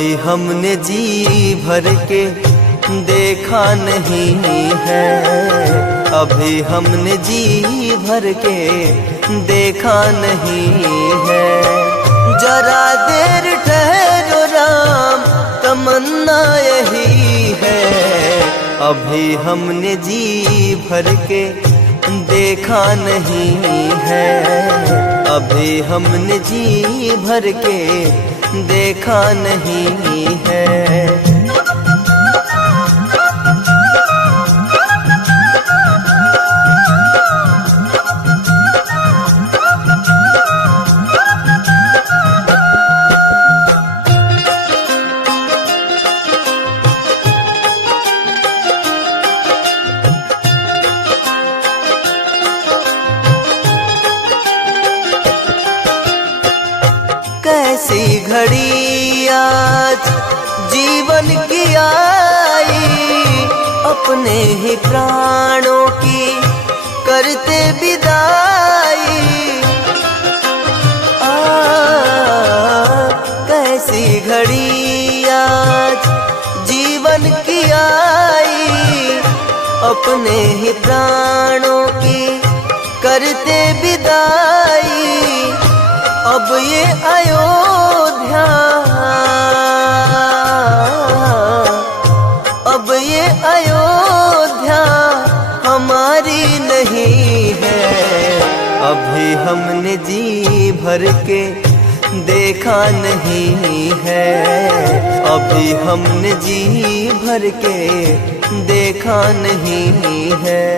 अभी हमने जी भर के देखा नहीं है, अभी हमने जी भर के देखा नहीं है। जरा देर ठहरो राम, तमन्ना यही है, अभी हमने जी भर के देखा नहीं है, अभी हमने जी भर के देखा नहीं है। कैसी घड़ी आज जीवन की आई, अपने ही प्राणों की करते विदाई। कैसी घड़ी आज जीवन की आई, अपने ही प्राणों की करते विदाई। अब ये अयोध्या, अब ये अयोध्या हमारी नहीं है, अभी हमने जी भर के देखा नहीं है, अभी हमने जी भर के देखा नहीं है।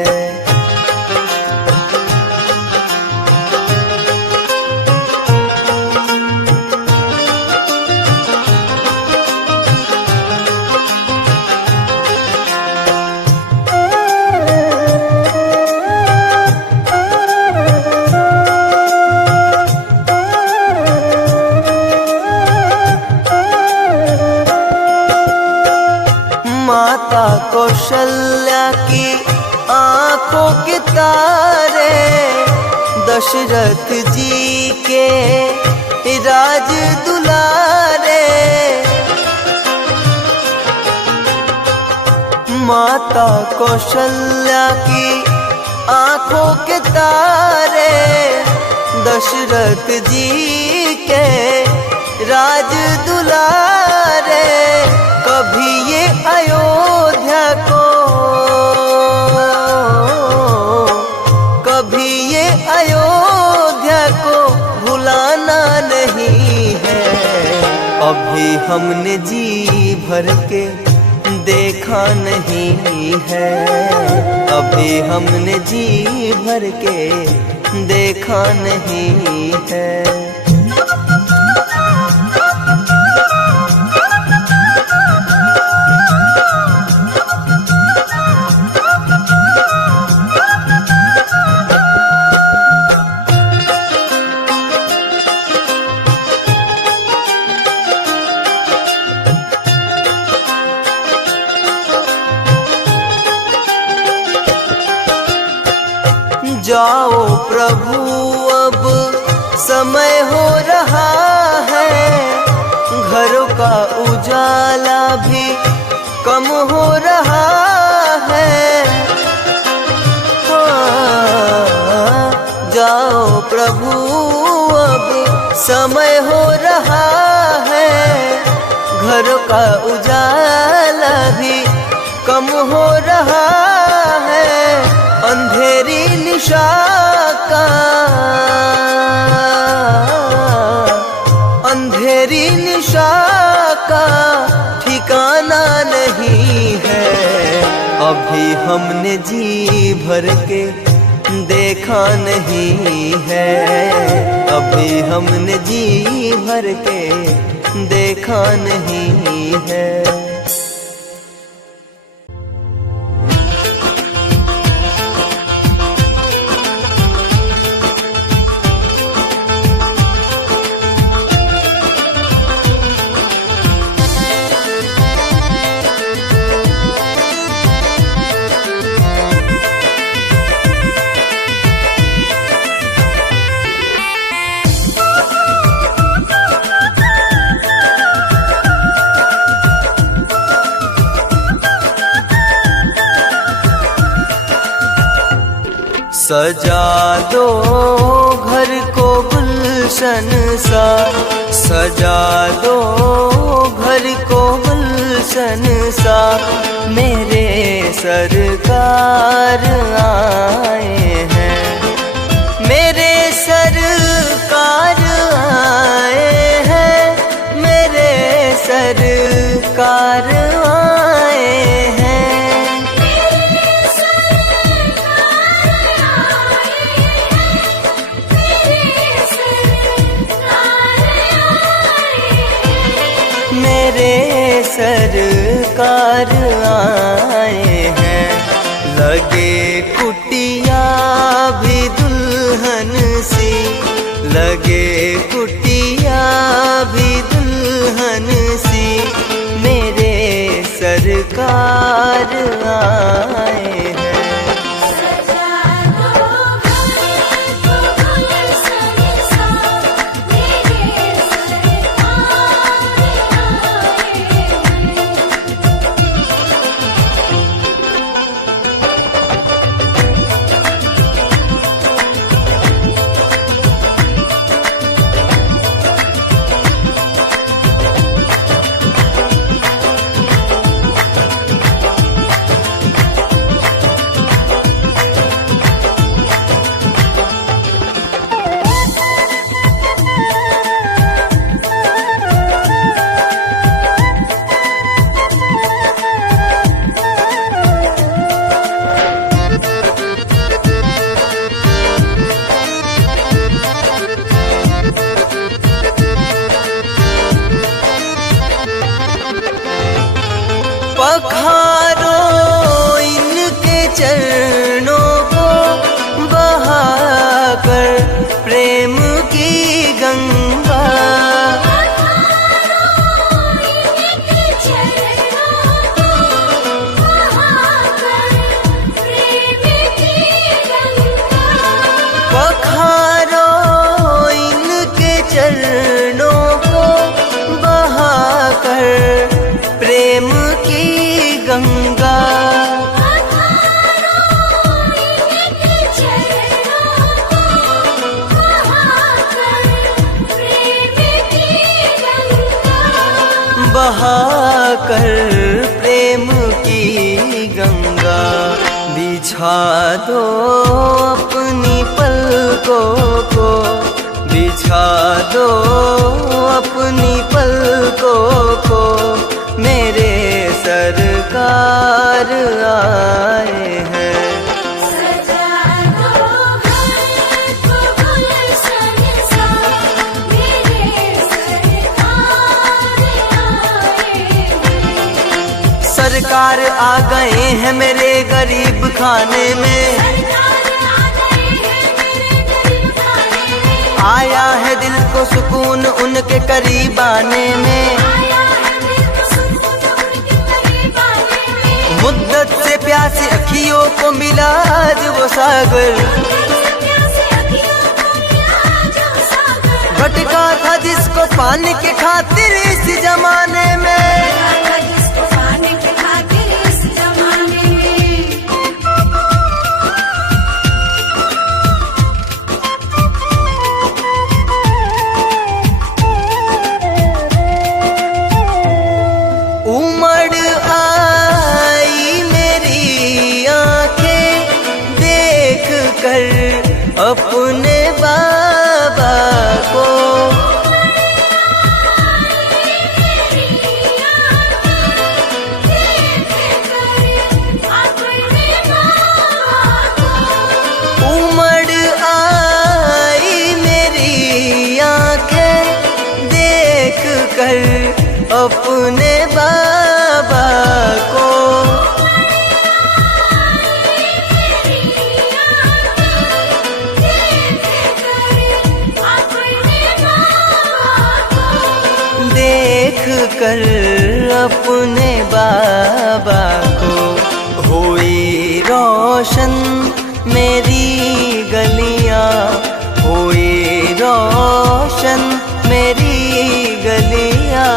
माता कौशल्या की आंखों के तारे, दशरथ जी के राज दुलारे। माता कौशल्या की आंखों के तारे, दशरथ जी के राज दुलारे। कभी ये अयोध्या को, कभी ये अयोध्या को भुलाना नहीं है, अभी हमने जी भर के देखा नहीं है, अभी हमने जी भर के देखा नहीं है। जाओ प्रभु अब समय हो रहा है, घरों का उजाला भी कम हो रहा है। जाओ प्रभु अब समय हो रहा है, घरों का उजाला भी कम हो रहा है। अंधेरी निशा का, अंधेरी निशा का ठिकाना नहीं है, अभी हमने जी भर के देखा नहीं है, अभी हमने जी भर के देखा नहीं है। सजा दो घर को गुलशन सा, सजा दो घर को गुलशन सा, मेरे सरकार आए हैं, मेरे सरकार आए हैं, मेरे सरकार आए हैं। मेरे सरकार आए हैं, लगे कुटिया भी दुल्हन सी, लगे कुटिया भी दुल्हन सी, मेरे सरकार आए हैं। पखारो इनके चरणों को बहाकर प्रेम की गंगा, पखारो इनके चरणों को बहाकर प्रेम की गंगा, बहाकर प्रेम की गंगा, बिछा दो अपनी पलकों को, बिछा दो अपनी पलकों को, मेरे सरकार आए हैं। सजा दो घर को गुलशन सा, मेरे सरकार आए हैं। सरकार आ गए हैं मेरे गरीब खाने में, आया है दिल को सुकून उनके करीब आने में, मुद्दत से प्यासी अखियों को मिला आज वो सागर, भटका था जिसको पाने के खातिर इस जमाने में, उमड़ आई मेरी आंखें देख कर अपने बाबा को, उमड़ आई मेरी आंखें देख कर अपने बाबा को, देख कर अपने बाबा को, हुई रोशन मेरी गलियां, हुई रोशन मेरी गलियां,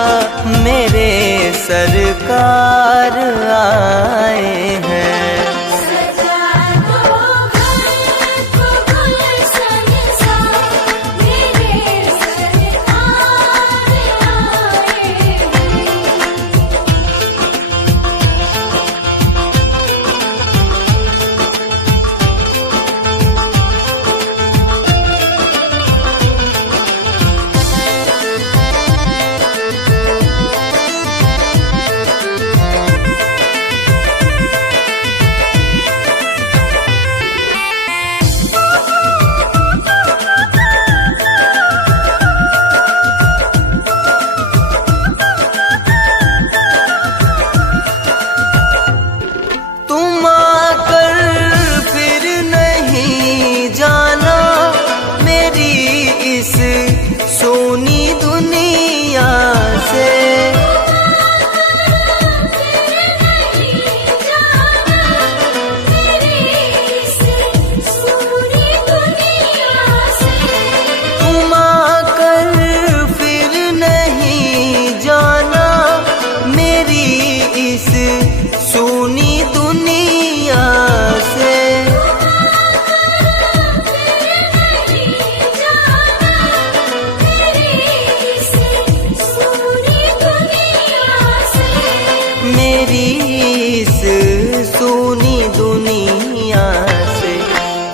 मेरे सरकार आए हैं। सजा दो घर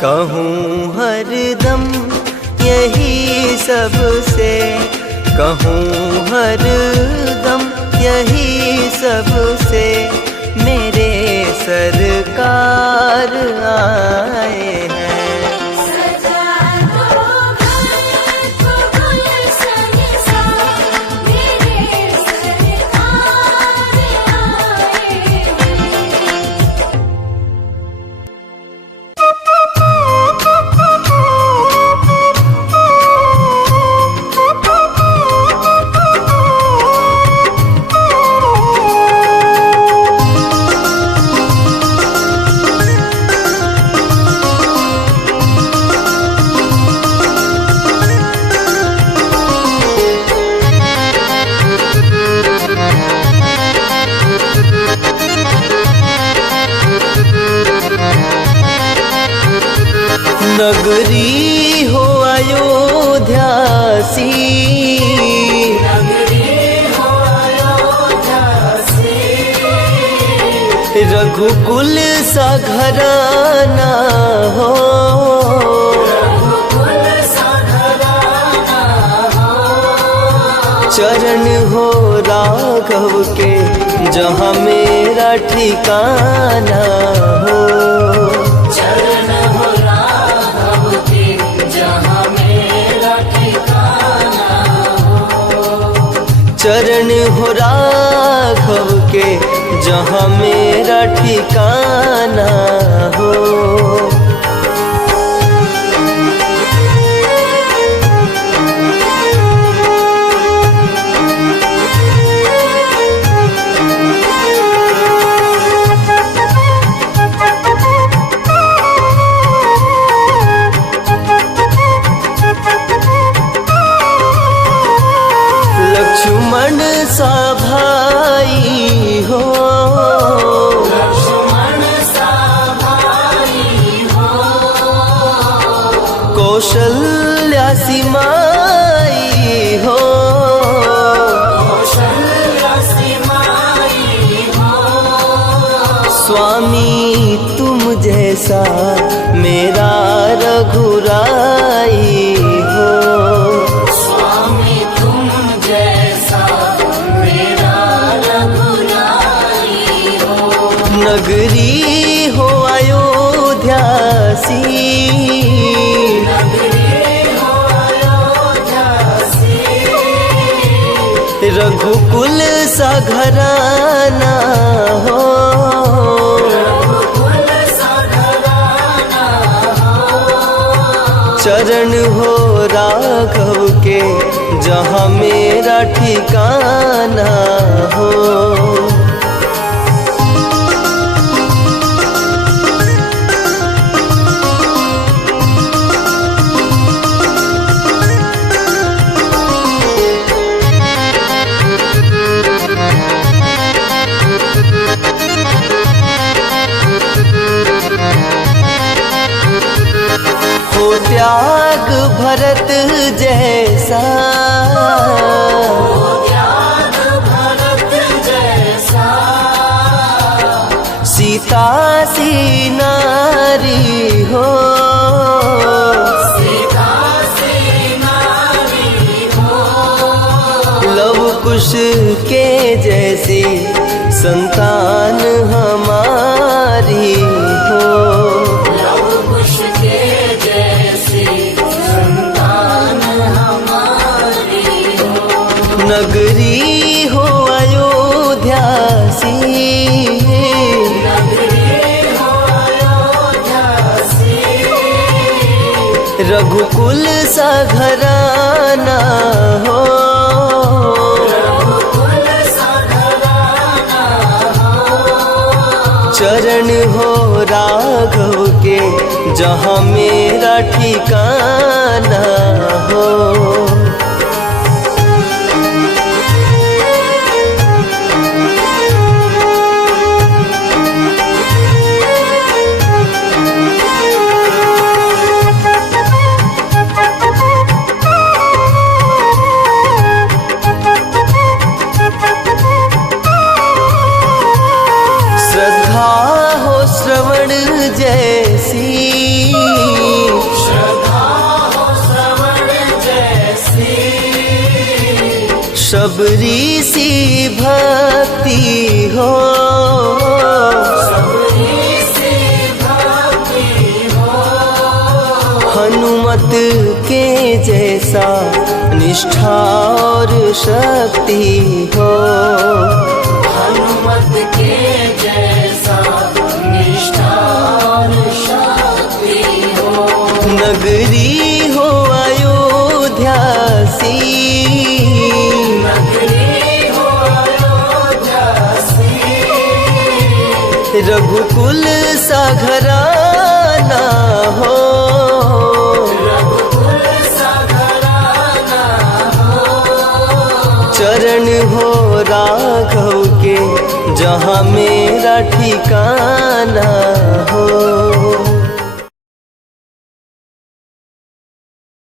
कहूँ हरदम यही सबसे, कहूँ हरदम यही सबसे, मेरे सरकार आए हैं। सजा दो घर को गुलशन सा, मेरे सरकार आए हैं। नगरी हो अयोध्या सी, रघुकुल सा घराना हो, चरण हो राघव के जहाँ मेरा ठिकाना हो। चरण हो राघव के जहाँ मेरा ठिकाना हो। लक्ष्मण सा भाई हो, कौशल्या सी माई हो, स्वामी तुम जैसा मेरा रघुराई हो। नगरी हो अयोध्या सी, रघुकुल सा घराना हो, चरण हो राघव के जहाँ मेरा ठिकाना हो। हो त्याग भरत जैसा, सीता सी नारी हो, लव कुश के जैसी संतान हमारी हो। नगरी हो अयोध्या सी, रघुकुल सा घराना हो, चरण हो राघव के जहाँ मेरा ठिकाना हो। श्रद्धा हो श्रवण जैसी, हो, हनुमत के जैसा निष्ठा और शक्ति हो, हनुमत के जैसा निष्ठा और शक्ति हो। नगरी हो अयोध्या सी, नगरी हो अयोध्या सी, रघुकुल सा घराना हो, रघुकुल सा घराना हो। चरण हो राघव के जहाँ मेरा ठिकाना